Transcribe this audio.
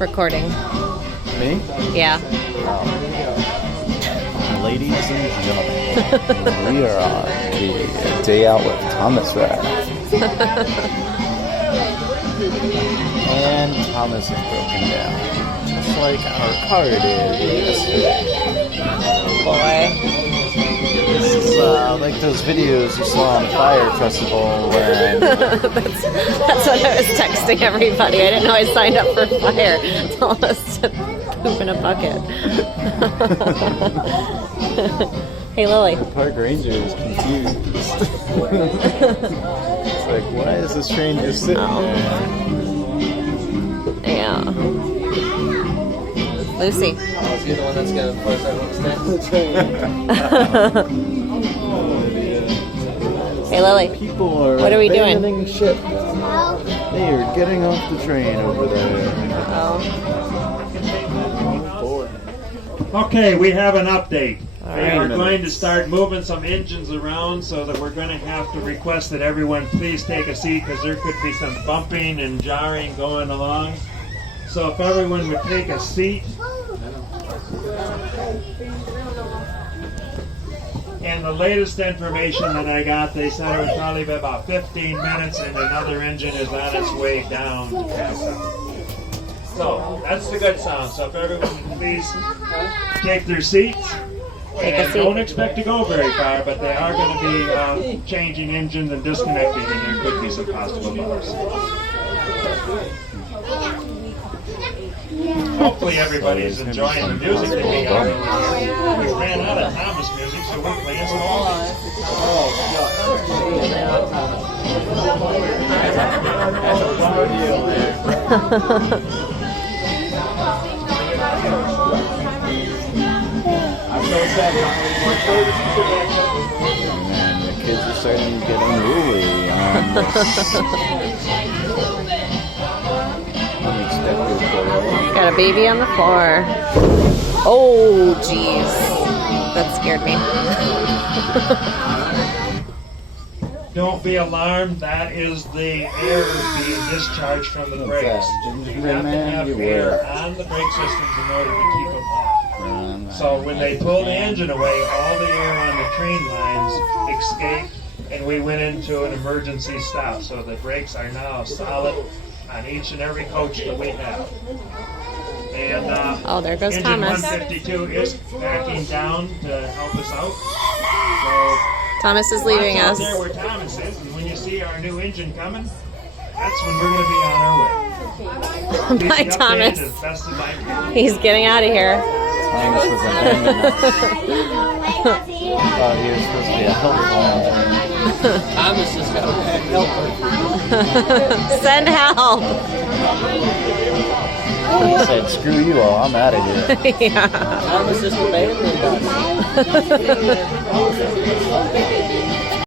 Recording. Me? Yeah. Ladies and gentlemen, we are on the Day Out with Thomas ride. And Thomas is broken down, just like our car did yesterday. Boy. This is like those videos you saw on Fire Festival when... That's what I was texting everybody. I didn't know I signed up for Fire. It's almost poop in a bucket. Hey, Lily. The park ranger is confused. It's like, why is this train just sitting there? Yeah. Lucy. Oh, is he the one that's going to force everyone to stay? Hey, Lily. People are What are we doing? abandoning ship. They are getting off the train over there. Oh. Okay, we have an update. They right. are going to start moving some engines around so that we're going to have to request that everyone please take a seat because there could be some bumping and jarring going along. So if everyone would take a seat. And the latest information that I got, they said it would probably be about 15 minutes and another engine is on its way down to pass out. So that's the good sound. So if everyone would please take their seats. Take a And seat. don't expect to go very far, but they are going to be changing engines and disconnecting, and there could be some possible bumps. Hopefully everybody's enjoying the music that we got. We ran out of Thomas music, so we're playing some And the kids are starting to get unruly on this unexpected day. Got a baby on the floor. Oh, jeez. That scared me. Don't be alarmed, that is the air being discharged from the What's brakes. that? You Gingerbread have to man? have You air were. on the brake systems in order to keep them off. So when they pulled the engine away, all the air on the train lines escaped and we went into an emergency stop. So the brakes are now solid on each and every coach that we have. And Oh, there goes engine Thomas. 152 is backing down to help us out. So Thomas is leaving watch out us. there where Thomas is, and when you see our new engine coming, that's when we're going to be on our way. Keep Bye, you Thomas. updated as best as I can. He's getting out of here. Thomas was abandoning us. Thought he was supposed to be a helpful engine. Thomas just got a helper. Send help. He said, screw you all, I'm out of here. Yeah. Thomas just abandoned us.